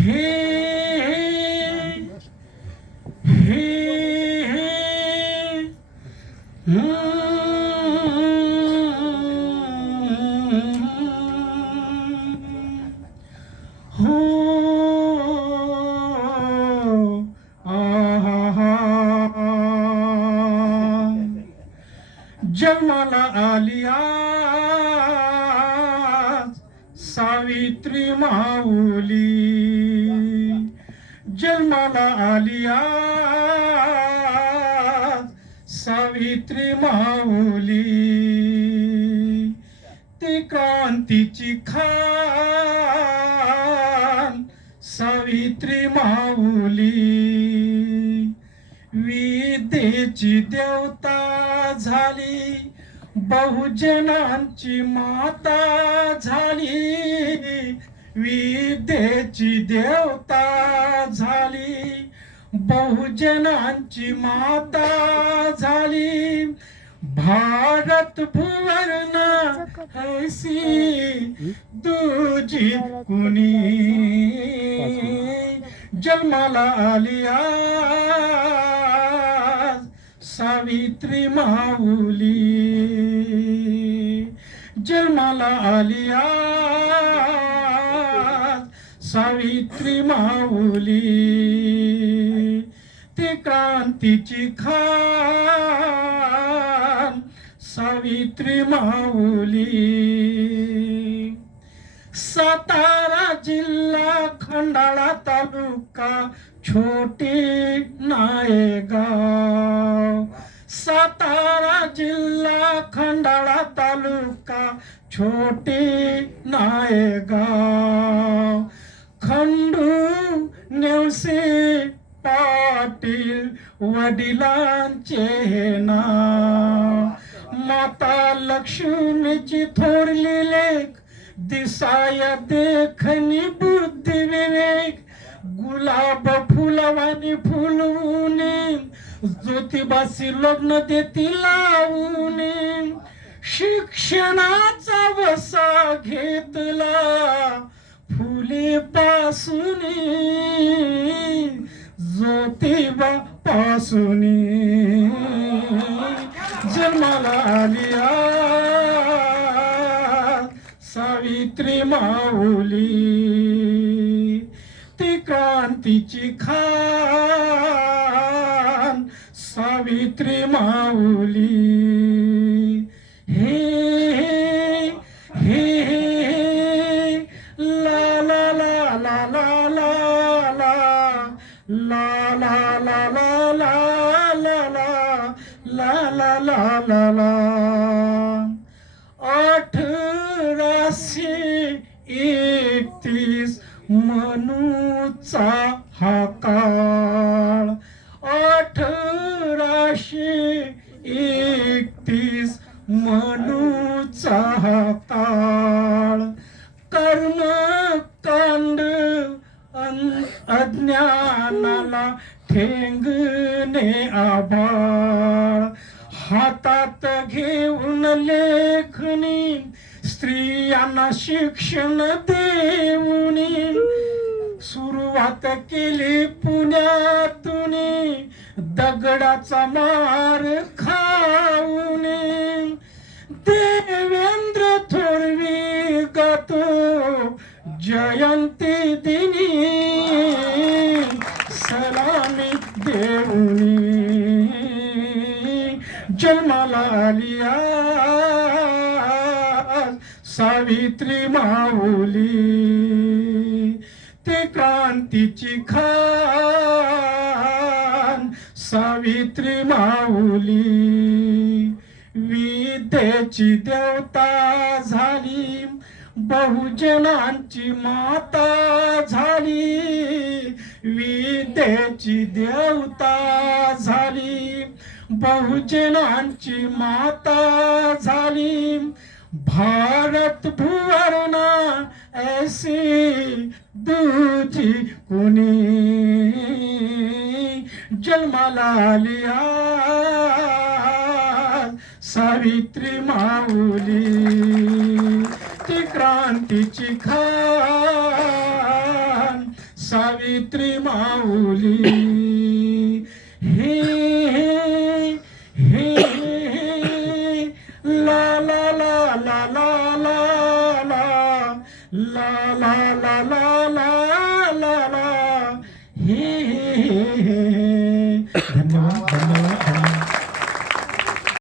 हे हे हो जन्माला आली आज सावित्री माऊली, जन्माला आली आज सावित्री माऊली, ती क्रांतीची खान सावित्री माऊली, विद्येची देवता झाली, बहुजनांची माता झाली, विद्येची देवता झाली, बहुजनांची माता झाली, भारत भुवन ऐसी दूजी कुणी, जन्माला आली आज सावित्री माऊली, जन्माला आली आज सावित्री माऊली, ती क्रांतीची खान सावित्री माऊली. सातारा जिल्हा खंडाळा तालुका छोटी नायगाव, सातारा जिल्हा खंडाळा तालुका छोटी नायगाव, खंडू नेवसे पाटील वडिलांचे हे नाव, माता लक्ष्मीची थोरली लेख, दिसाया देखणी बुद्धी विवेक, गुलाब फुलवानी फुलवूने, ज्योतिबासी लग्न देती लावूने, शिक्षणाचा वसा घेतला फुले पासूनी, ज्योतिबा पासूनी, जन्माला आली सावित्री माऊली, ती क्रांतीची खान सावित्री माऊली. हे हे हे ला ला ला ला ला ला ला ला ला ला ला ला ला ला ला ला. 1831 मनूचा हा काळ, 1831 मनूचा हा काळ, कर्मकांड अज्ञानाला ठेंगणे आभाळ, हातात घेऊन लेखणी स्त्रियांना शिक्षण देऊनी, सुरुवात केली पुण्यातून दगडाचा मार खाऊनी, देवेंद्र थोरवी गातो जयंती दिनी, सलामी देऊनी, जन्माला आली सावित्री माऊली, ते क्रांतीची खान सावित्री माऊली, विद्येची देवता झाली, बहुजनांची माता झाली, विद्येची देवता झाली, बहुजनांची माता झाली, भारत भुवना ऐसी दूजी कुणी, जन्माला आली सावित्री माऊली, ती क्रांतीची खान सावित्री माऊली हे हे हे ला ला ला ला ला ला ला ला ला ला ला ला ला हे